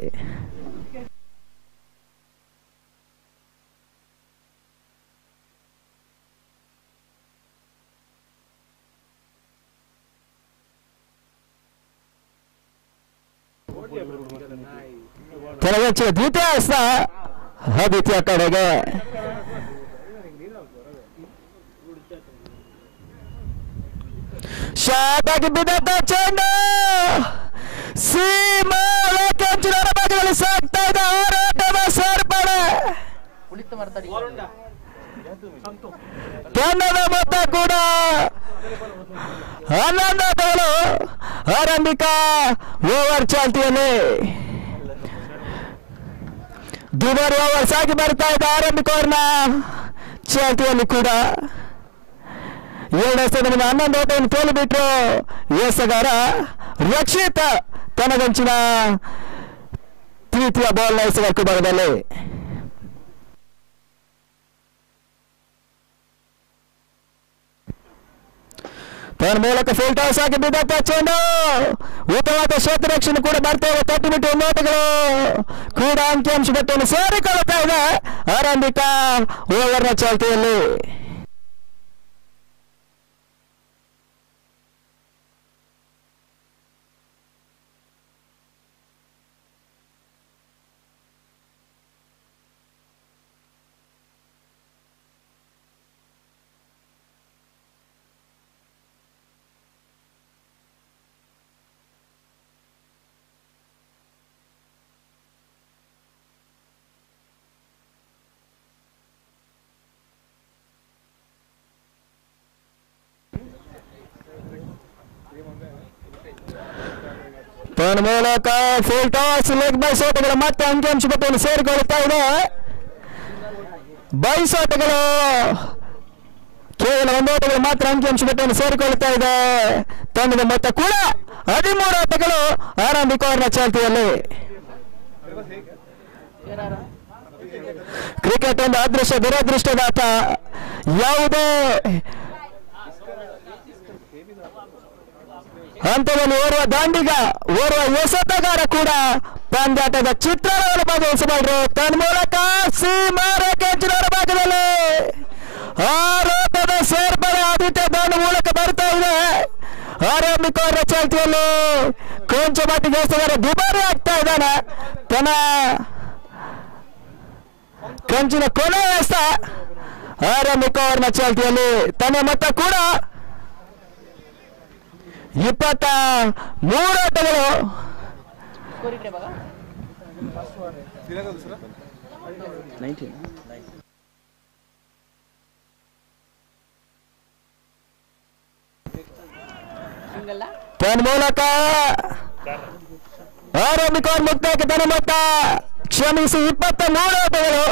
ತೆರವೆಚ್ಚ ದ್ವಿತೀಯ ಹಸ್ತ ಆದಿತ್ಯ ಕಡೆಗೆ. ಶಾಟಾಗಿ ಬಿದ್ದಂತ ಚೆಂಡು ಸೀಮಾ ಅಂಚಿನ ಭಾಗದಲ್ಲಿ ಸಾಗ್ತಾ ಇದೆ. ಹೋರಾಟದ ಸೇರ್ಪಡೆ. ತಂಡದ ಮೊತ್ತ ಕೂಡ 11 ಗೋಲು. ಆರಂಭಿಕ ಓವರ್ ಚಾಲ್ತಿಯಲ್ಲಿ ದುಬಾರಿ ಓವರ್ಸ್ ಆಗಿ ಬರ್ತಾ ಇದೆ ಆರಂಭಿಕ ಓವರ್ನ ಚಾಲ್ತಿಯಲ್ಲಿ ಕೂಡ. ಎರಡನೇ ಸ್ಥಾನದಿಂದ 11 ಓಟವನ್ನು ತೋಲು ಬಿಟ್ಟರು ಎಸಗಾರ ರಕ್ಷಿತ್ ತನಗಂಚಿನ ತೃತೀಯ ಬಾಲ್ನ ಎಸೆಗಾರ ವಿಭಾಗದಲ್ಲಿ. ತನ್ನ ಮೂಲಕ ಫುಲ್ ಟಾಸ್ ಆಗಿ ಬಿದ್ದಂತ ಚೆಂಡು ಉತ್ತಮವಾದ ಕ್ಷೇತ್ರ ರಕ್ಷಣೆ ಕೂಡ ಬರ್ತಾ ಇದೆ. ತಟ್ಟಿಬಿಟ್ಟು ನೋಟಗಳು ಕೂಡ ಅಂಕಿಅಂಶ ಗಟ್ಟನ್ನು ಸೇರಿಕೊಳ್ಳುತ್ತಾ ಇದೆ ಆರಂಭಿಕ ಓವರ್ನ ಚಾಲ್ತಿಯಲ್ಲಿ. ತನ್ನ ಮೂಲಕ ಫುಲ್ ಟಾಸ್ ಲೆಗ್ ಬೈಸೋಟಗಳು ಮತ್ತೆ ಅಂಕಿಅಂಶ ಪಟ್ಟಿಯನ್ನು ಸೇರಿಕೊಳ್ಳುತ್ತಾ ಇದೆ. ಬೈಸೋಟಗಳು ಕೇವಲ 1 ಓಟಗಳು ಮಾತ್ರ ಅಂಕಿಅಂಶ ಪಟ್ಟಿಯನ್ನು ಸೇರಿಕೊಳ್ಳುತ್ತಾ ಇದೆ. ತಂಡದ ಮೊತ್ತ ಕೂಡ 13 ಓಟಗಳು ಆರಂಭಿಕ ಓವರ್ನ ಚಾಲ್ತಿಯಲ್ಲಿ. ಕ್ರಿಕೆಟ್ ಒಂದು ಅದೃಷ್ಟ ದುರದೃಷ್ಟದ ಆಟ. ಯಾವುದೇ ಹಂತದಲ್ಲಿ ಓರ್ವ ದಾಂಡಿಗ ಓರ್ವ ಎಸೆತಗಾರ ಕೂಡ ಪಂದ್ಯಾಟದ ಚಿತ್ರಣವನ್ನು ಭಾಗವಹಿಸಬಾರದು. ತನ್ನ ಮೂಲಕ ಸೀಮಾರೇಖೆಂಚಿನವರ ಭಾಗದಲ್ಲಿ ಆರೋಪದ ಸೇರ್ಪಡೆ ಆದಿತ್ಯ ದಾಂಡು ಮೂಲಕ ಬರ್ತಾ ಇದೆ. ಆರಂಭಿಕ ಚಾಲ್ತಿಯಲ್ಲಿ ಕೊಂಚ ಮಟ್ಟಿಗೆ ಎಸೆಗಾರ ದುಬಾರಿ ಆಗ್ತಾ ಇದ್ದಾನೆ. ತನ್ನ ಕಂಚಿನ ಕೊನೆ ಎಸ ಆರಂಭಿಕ ಓವರ್ನ ಚಾಲ್ತಿಯಲ್ಲಿ ತನ್ನ ಮೊತ್ತ ಕೂಡ 23 ಓಟಗಳು. ತನ್ನ ಮೂಲಕ ಆರಂಭಿಕ ಮುಕ್ತಾಯಕ್ಕೆ ತನ್ನ ಮೊತ್ತ ಕ್ಷಮಿಸಿ 23 ಓಟಗಳು.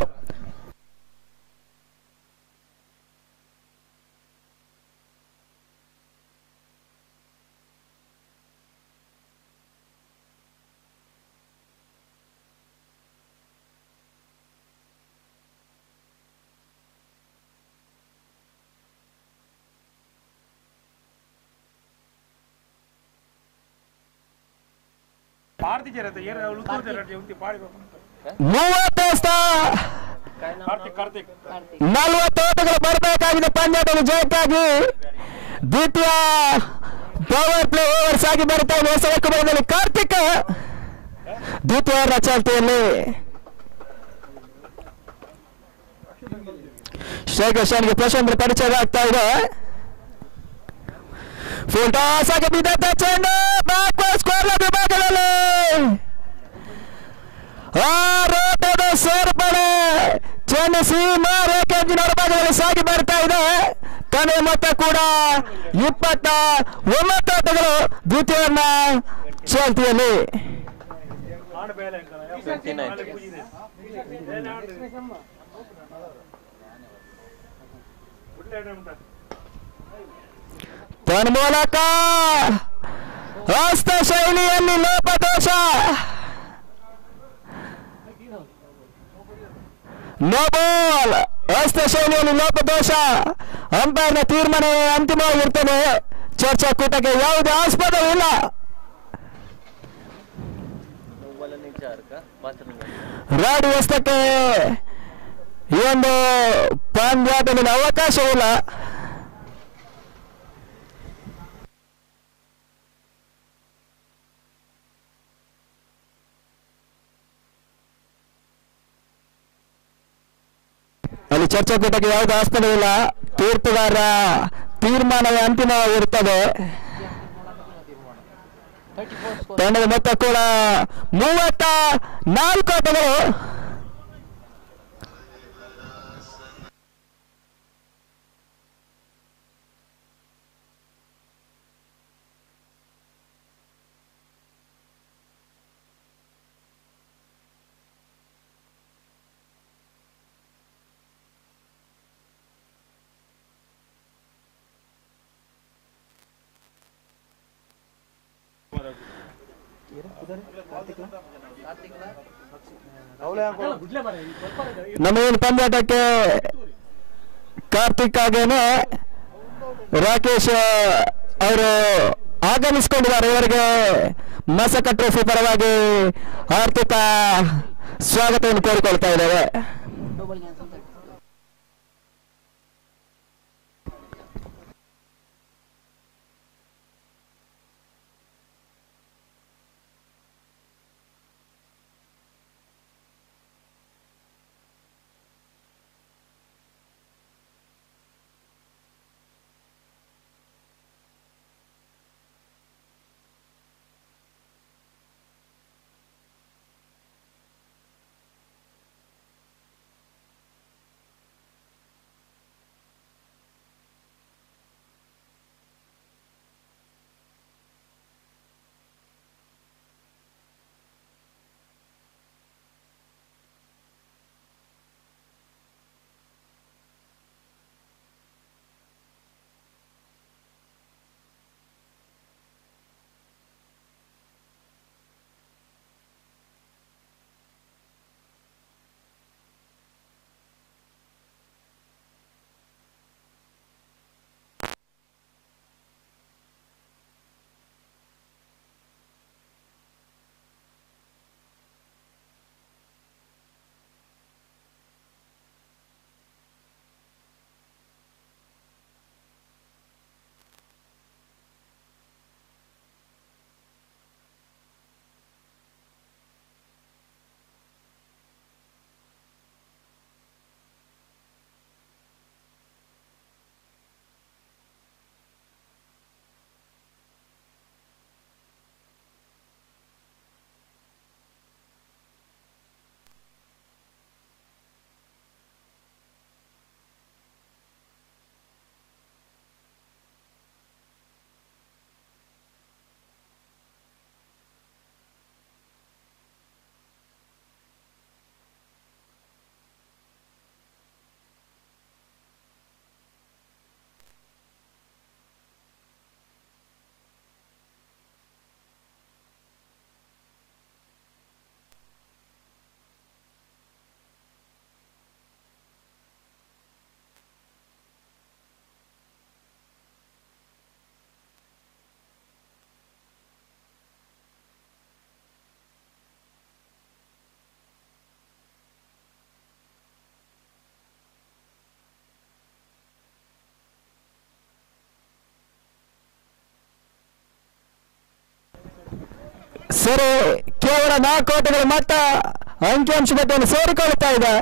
पार्टी जरा ये उल्टू जरा उनकी पार्टी 40 ಓಟಗಳು ಬರಬೇಕಾಗಿದೆ ಪಂದ್ಯದಲ್ಲಿ ಜಯಕ್ಕಾಗಿ. ದ್ವಿತೀಯ ಪವರ್ ಪ್ಲೇ ಓವರ್ಸ್ ಆಗಿ ಬರ್ತಾ ಇದೆ ಎಸೆಗಾರದಲ್ಲಿ ಕಾರ್ತಿಕ್ ದ್ವಿತೀಯ ಓವರ್ನ ಚಾಲ್ತಿಯಲ್ಲಿ. ಶೇಖರ್ಗೆ ಪ್ರಶಾಂತ್ ಪರಿಚಯ ಆಗ್ತಾ ಇದೆ. ಫುಲ್ ಟಾಸ್ ಆಗಿ ಬಿದ್ದಂತ ಚೆಂಡು ಬ್ಯಾಕ್ವರ್ಡ್ ಸ್ಕೋರ್ನ ವಿಭಾಗದಲ್ಲಿ ಆರೋಪದ ಸೇರ್ಪಡೆ ಚೆಂಡು ಸೀಮಾ ರೇಖೆಂಚಿನವರ ಭಾಗದಲ್ಲಿ ಸಾಗಿ ಬರ್ತಾ ಇದೆ. ತನ್ನ ಮೊತ್ತ ಕೂಡ 29 ಓಟಗಳು ದ್ವಿತೀಯನ ಚಾಲ್ತಿಯಲ್ಲಿ. ತನ್ನ ಮೂಲಕ ಹಸ್ತ ಶೈಲಿಯಲ್ಲಿ ಲೋಪದೋಷ ನೋ ಬಾಲ್. ಹಸ್ತ ಶೈಲಿಯಲ್ಲಿ ಲೋಪದೋಷ ಅಂಪೈರ್ನ ತೀರ್ಮಾನ ಅಂತಿಮವಾಗಿರುತ್ತದೆ. ಚರ್ಚಾಕೂಟಕ್ಕೆ ಯಾವುದೇ ಆಸ್ಪದವಿಲ್ಲ. ರಾಡಿ ಹಸ್ತಕ್ಕೆ ಈ ಒಂದು ಪಂದ್ಯಾಟದಲ್ಲಿ ಅವಕಾಶವಿಲ್ಲ. ಅಲ್ಲಿ ಚರ್ಚಾಕೂಟಕ್ಕೆ ಯಾವುದೇ ಆಸ್ಪದವಿಲ್ಲ. ತೀರ್ಪುಗಾರರ ತೀರ್ಮಾನವೇ ಅಂತಿಮವಾಗಿರುತ್ತದೆ. ತಂಡದ ಮೊತ್ತ ಕೂಡ 34 ಓಟಗಳು. ನಮ್ಮ ಏನು ಪಂದ್ಯಾಟಕ್ಕೆ ಕಾರ್ತಿಕ್ ಹಾಗೇನೆ ರಾಕೇಶ್ ಅವರು ಆಗಮಿಸಿಕೊಂಡಿದ್ದಾರೆ. ಇವರಿಗೆ ಮಸಕ ಟ್ರೋಫಿ ಪರವಾಗಿ ಆರ್ಥಿಕ ಸ್ವಾಗತವನ್ನು ಕೋರಿಕೊಳ್ತಾ ಇದ್ದೇವೆ. ಸರಿ, ಕೇವಲ 4 ಓಟಗಳ ಮಟ್ಟ ಅಂಕಿಅಂಶ ಪಟ್ಟಿಯನ್ನು ಸೇರಿಕೊಳ್ಳುತ್ತಾ ಇದೆ.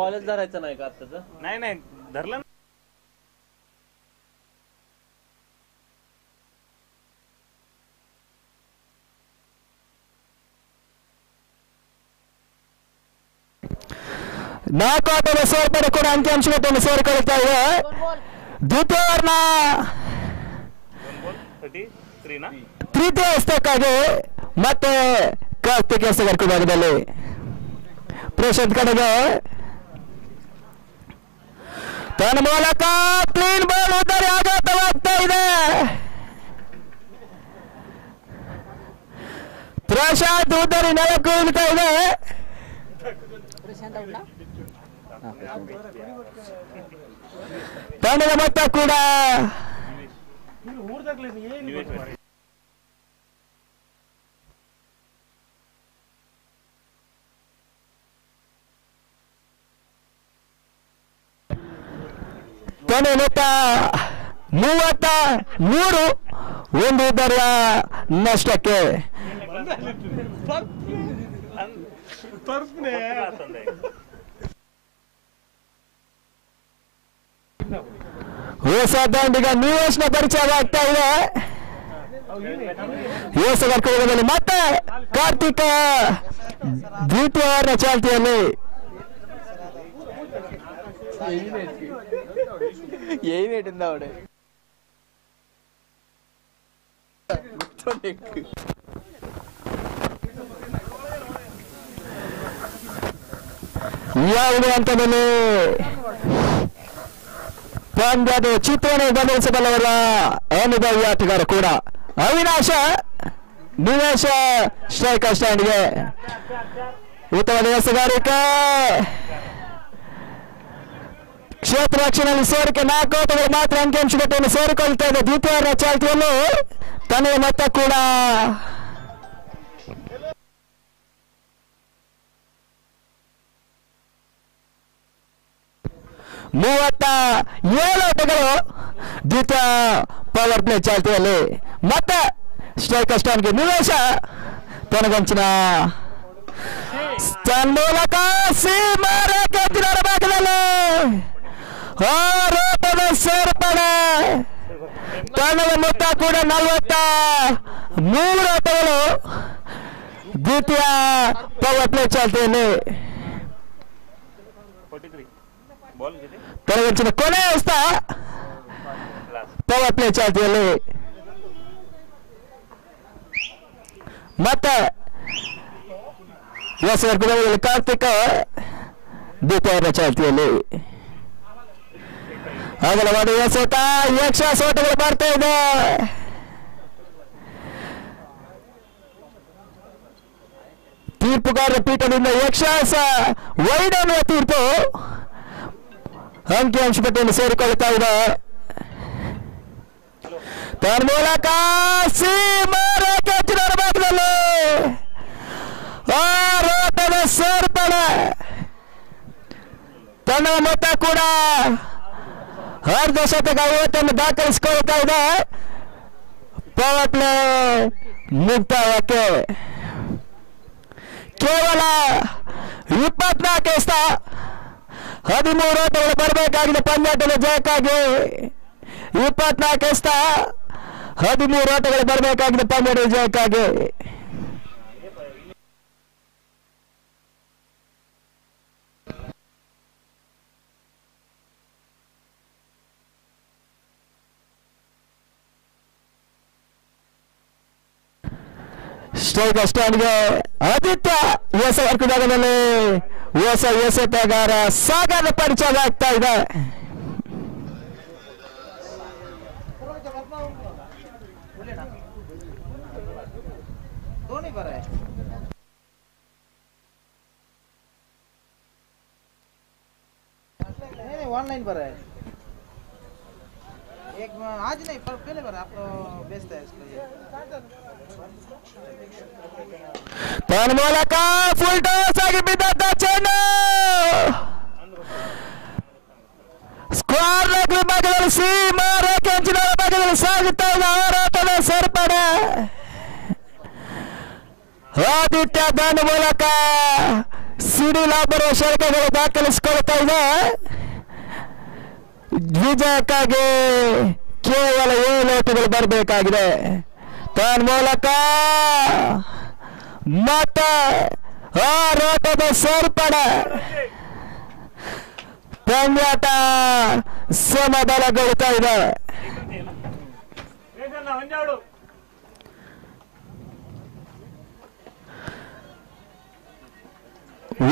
बॉलच धरायचं नाही का आत्ताच? नाही धरलं. ನಾಲ್ಕು ಆಟದ ಸೇರ್ಪಡೆ ಕೂಡ ಅಂಕಿಅಂಶ ಪಟ್ಟಿಯನ್ನು ಸೇರಿಕೊಳ್ಳುತ್ತಾ ಇದೆ. ದ್ವಿತೀಯವರ್ಣ ತೃತೀಯ ಹಸ್ತಕ್ಕಾಗಿ ಮತ್ತೆ ಕಾರ್ತಿಕ್ ಎಸಗರ್ಕು ಭಾಗದಲ್ಲಿ ಪ್ರಶಾಂತ್ ಕಡೆಗೆ ತನ್ನ ಮೂಲಕ ಕ್ಲೀನ್ ಬಾಲ್ ಉತ್ತರಿ ಆಘಾತವಾಗ್ತಾ ಇದೆ. ಪ್ರಶಾಂತ್ ಉತ್ತರಿ ನೆಲಕ್ಕೂ ಇಳ್ತಾ ಇದೆ. ತಂಡದ ಮೊತ್ತ ಕೂಡ ತಂಡ ಮೊತ್ತ 33, 1 ಉದ್ದರಿಯ ನಷ್ಟಕ್ಕೆ. ಹೊಸ ದಾಂಡಿಗ ನ್ಯೂಸ್ನ ಪರಿಚಯವಾಗ್ತಾ ಇದೆ. ಹೊಸಗರ್ಕದಲ್ಲಿ ಮತ್ತೆ ಕಾರ್ತಿಕ ದ್ವಿತೀಯ ಚಾಲ್ತಿಯಲ್ಲಿ. അവിടെ ಯಾವುದೇ ಹಂತದಲ್ಲಿ ಪಂದ್ಯದ ಚಿತ್ರಣ ಬದಲಿಸಬಲ್ಲವರ ಅನುಭವಿ ಆಟಗಾರ ಕೂಡ ಅವಿನಾಶ ನಿವೇಶ ಸ್ಟ್ರೈಕರ್ ಸ್ಟ್ಯಾಂಡ್ಗೆ ಉತ್ತಮ ದಿವಸಗಾರಿಕೆ ಕ್ಷೇತ್ರ ರಕ್ಷಣೆಯಲ್ಲಿ ಸೋರಿಕೆ 4 ಓಟಗಳು ಮಾತ್ರ ಅಂಕಿಅಂಶ ಗಟ್ಟೆಯನ್ನು ಸೇರಿಕೊಳ್ತಾ ಇದೆ ದ್ವಿತೀಯ ಚಾಲ್ತಿಯಲ್ಲೂ ತನ್ನ ಮೊತ್ತ ಕೂಡ 37 ಓಟಗಳು ದ್ವಿತೀಯ ಪವರ್ ಪ್ಲೇ ಚಾಲ್ತಿಯಲ್ಲಿ ಮತ್ತೆ ಸ್ಟ್ರೈಕರ್ ಸ್ಟ್ಯಾಂಡ್ಗೆ ನಿವೇಶ ತನಗಂಚಿನ ಮೂಲಕ ಸೀಮಾರೇಖೆಯ ಭಾಗದಲ್ಲಿ ಆರೋಪದ ಸೇರ್ಪಡೆ ತಂಡದ ಮೊತ್ತ ಕೂಡ 43 ಓಟಗಳು ದ್ವಿತೀಯ ಪವರ್ ಪ್ಲೇ ಚಾಲ್ತಿಯಲ್ಲಿ ತನಗಂಚಿನ ಕೊನೆಯ ಪವರ್ ಪ್ಲೇ ಚಾಲ್ತಿಯಲ್ಲಿ ಮತ್ತೆ ಕಾರ್ತಿಕ್ ದ್ವಿತೀಯ ಚಾಲ್ತಿಯಲ್ಲಿ ಅಗಲವಾದ ಎಸೆತ ಯಕ್ಷಾಸ್ ಓಟಗಳು ಬರ್ತಾ ಇದೆ ತೀರ್ಪುಗಾರರ ಪೀಠದಿಂದ ಯಕ್ಷಾಸ್ ವೈಡ್ ಅನ್ನುವ ತೀರ್ಪು ಅಂಕಿಅಂಶ ಪಟ್ಟಿಯನ್ನು ಸೇರಿಕೊಳ್ಳುತ್ತಾ ಇದೆ ತನ್ಮೂಲಕ ಸೀಮಾರೇಖೆಯ ಭಾಗದಲ್ಲಿ ಆರೋಪದ ಸೇರ್ಪಡೆ ತನ್ನ ಮೊತ್ತ ಕೂಡ ಅರ್ಧ ಶತಕ 50 ದಾಖಲಿಸಿಕೊಳ್ತಾ ಇದೆ ಪವರ್ ಪ್ಲೇ ಮುಕ್ತಾಯಕ್ಕೆ ಕೇವಲ 24 ಎಸೆತ 13 ಓಟಗಳು ಬರಬೇಕಾಗಿದೆ ಪಂದ್ಯಾಟದ ಜಯಕ್ಕಾಗಿ 24 ಎಸೆತ 13 ಓಟಗಳು ಬರಬೇಕಾಗಿದೆ ಪಂದ್ಯಾಟದ ಜಯಕ್ಕಾಗಿ ಸ್ಟ್ರೈಕರ್ ಸ್ಟ್ಯಾಂಡ್ಗೆ ಆದಿತ್ಯ ಹೊಸ ವರ್ಕ್ ಭಾಗದಲ್ಲಿ ಹೊಸ ಎಸೆತಗಾರ ಸಾಗರ ಪರಿಚಯ ಆಗ್ತಾ ಇದೆ ऑनलाइन पर है एक आज नहीं पर पहले बार आप बेचता है इसको ये ಮೂಲಕ ಫುಲ್ ಟಾಸ್ ಆಗಿ ಬಿದ್ದಂತ ಚೆಂಡು ಸ್ಕ್ವಾರ್ ಲೆಗ್ ವಿಭಾಗದಲ್ಲಿ ಸೀಮಾರೇಖೆಯ ಭಾಗದಲ್ಲಿ ಸಾಗುತ್ತಾ ಇದೆ ಹೋರಾಟದ ಸೇರ್ಪಡೆ ಆದಿತ್ಯ ದಾಂಡ್ ಮೂಲಕ ಸಿಡಿಲಾಬರುವ ಶತಕಗಳು ದಾಖಲಿಸಿಕೊಳ್ತಾ ಇದೆ ವಿಜಯಕ್ಕಾಗಿ ಕೇವಲ 7 ಓಟಗಳು ಬರಬೇಕಾಗಿದೆ ತನ್ಮೂಲಕ ಮತ್ತೆ ಹೋರಾಟದ ಸೇರ್ಪಡೆ ಪಂದ್ಯಾಟ ಸಮಬಲಗೊಳ್ತಾ ಇದೆ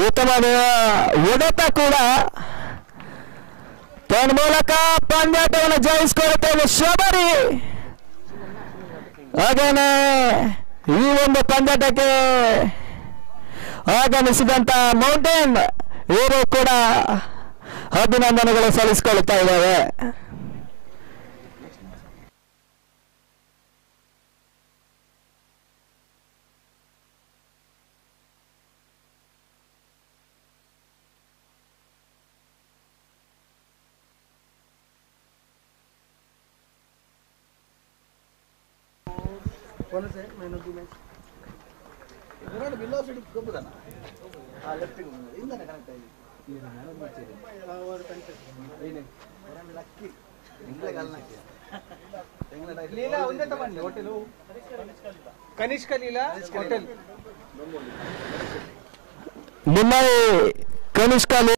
ಉತ್ತಮ ಹೊಡೆತ ಕೂಡ ತನ್ಮೂಲಕ ಪಂದ್ಯಾಟವನ್ನು ಜಯಿಸಿಕೊಳ್ಳುತ್ತಾ ಇದೆ ಶಬರಿ ಹಾಗೇನೆ ಈ ಒಂದು ಪಂದ್ಯಾಟಕ್ಕೆ ಆಗಮಿಸಿದಂತ ಮೌಂಟೇನ್ ಇವರು ಕೂಡ ಅಭಿನಂದನೆಗಳು ಸಲ್ಲಿಸಿಕೊಳ್ಳುತ್ತಾ ಇದ್ದಾರೆ कौन से मैंने की मैच विराट वेलोसिटी कब था ना हां लेफ्ट को इंदा कनेक्ट ಆಗಿದೆ ये मैंने मैच ಇದೆ और कंटेस्ट ಏನೇ ವಿರಾಟ್ ಲಕ್ಕಿ ಇಂಗ್ಲೇ ಗಾಲ್ನಕ್ಕೆ ಲೀಲಾ ಒಂದೇ ತಗೊಂಡಿ ಹೋಟೆಲ್ ಕನಿಷ್ಕ ಲೀಲಾ ಹೋಟೆಲ್ ನಿಮ್ಮೈ ಕನಿಷ್ಕ